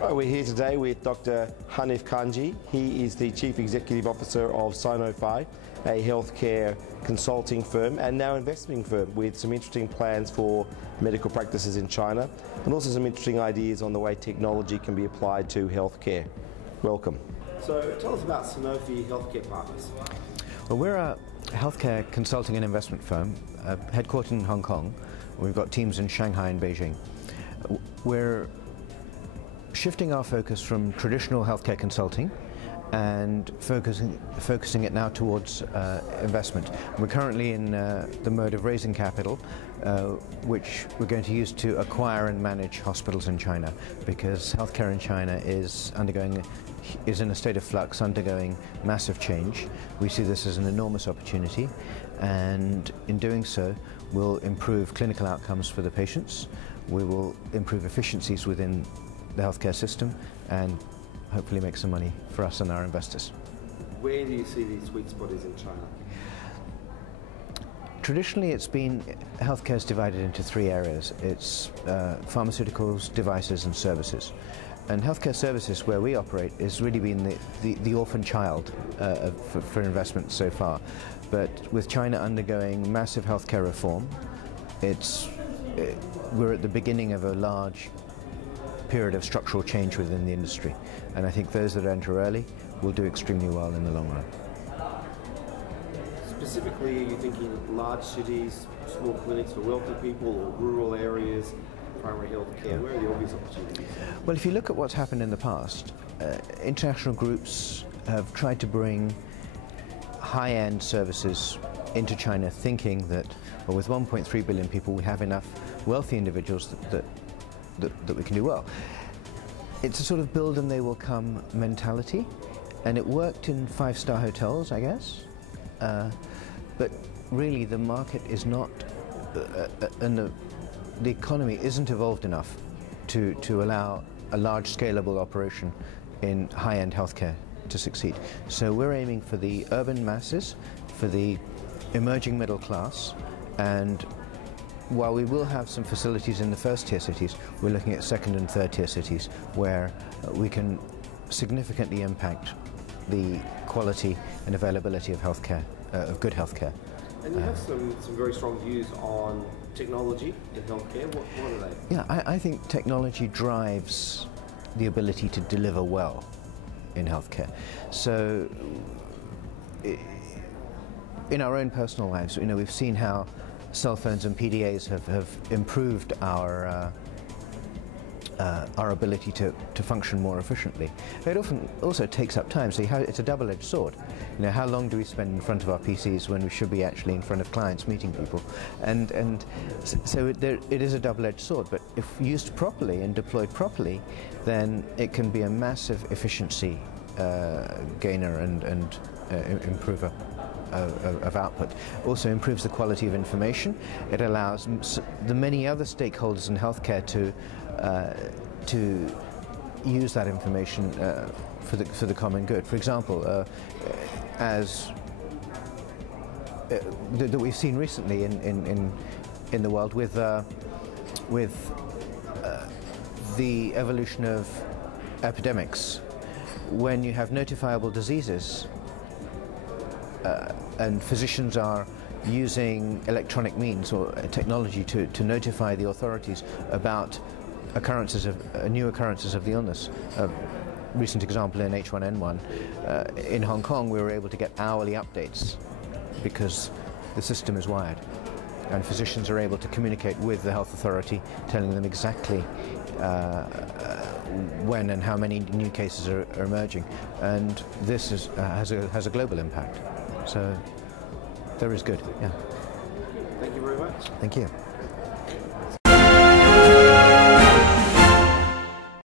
Right, we're here today with Dr. Hanif Kanji. He is the Chief Executive Officer of SINOPHI, a healthcare consulting firm and now investment firm with some interesting plans for medical practices in China and also some interesting ideas on the way technology can be applied to healthcare. Welcome. So tell us about SINOPHI Healthcare Partners. Well, we're a healthcare consulting and investment firm headquartered in Hong Kong. We've got teams in Shanghai and Beijing. We're shifting our focus from traditional healthcare consulting and focusing it now towards investment. We're currently in the mode of raising capital, which we're going to use to acquire and manage hospitals in China, because healthcare in China is in a state of flux, undergoing massive change. We see this as an enormous opportunity, and in doing so, we'll improve clinical outcomes for the patients. We will improve efficiencies within the healthcare system and hopefully make some money for us and our investors. Where do you see the sweet spot is in China? Traditionally, it's been healthcare is divided into three areas. It's pharmaceuticals, devices and services. And healthcare services, where we operate, has really been the orphan child for investment so far. But with China undergoing massive healthcare reform, we're at the beginning of a large period of structural change within the industry, and I think those that enter early will do extremely well in the long run. Specifically, are you thinking large cities, small clinics for wealthy people, or rural areas, primary health care? Yeah. Where are the obvious opportunities? Well, if you look at what's happened in the past, international groups have tried to bring high-end services into China, thinking that, well, with 1.3 billion people, we have enough wealthy individuals that we can do well. It's a sort of build and they will come mentality, and it worked in five-star hotels, I guess, but really the market is not, and the economy isn't evolved enough to allow a large scalable operation in high-end healthcare to succeed. So we're aiming for the urban masses, for the emerging middle class, and while we will have some facilities in the first-tier cities, we're looking at second and third-tier cities where we can significantly impact the quality and availability of healthcare, of good healthcare. And you have some very strong views on technology in healthcare. What are they? Yeah, I think technology drives the ability to deliver well in healthcare. So, in our own personal lives, we've seen how cell phones and PDAs have improved our ability to function more efficiently. It often also takes up time, so it's a double-edged sword. How long do we spend in front of our PCs when we should be actually in front of clients meeting people? And so it is a double-edged sword, but if used properly and deployed properly, then it can be a massive efficiency gainer and improver of output. Also improves the quality of information. It allows the many other stakeholders in healthcare to use that information for the common good. For example, that we've seen recently in the world with the evolution of epidemics, when you have notifiable diseases. And physicians are using electronic means or technology to notify the authorities about new occurrences of the illness. A recent example in H1N1, in Hong Kong we were able to get hourly updates because the system is wired, and physicians are able to communicate with the health authority, telling them exactly when and how many new cases are emerging, and this has a global impact. So there is good, yeah. Thank you very much. Thank you.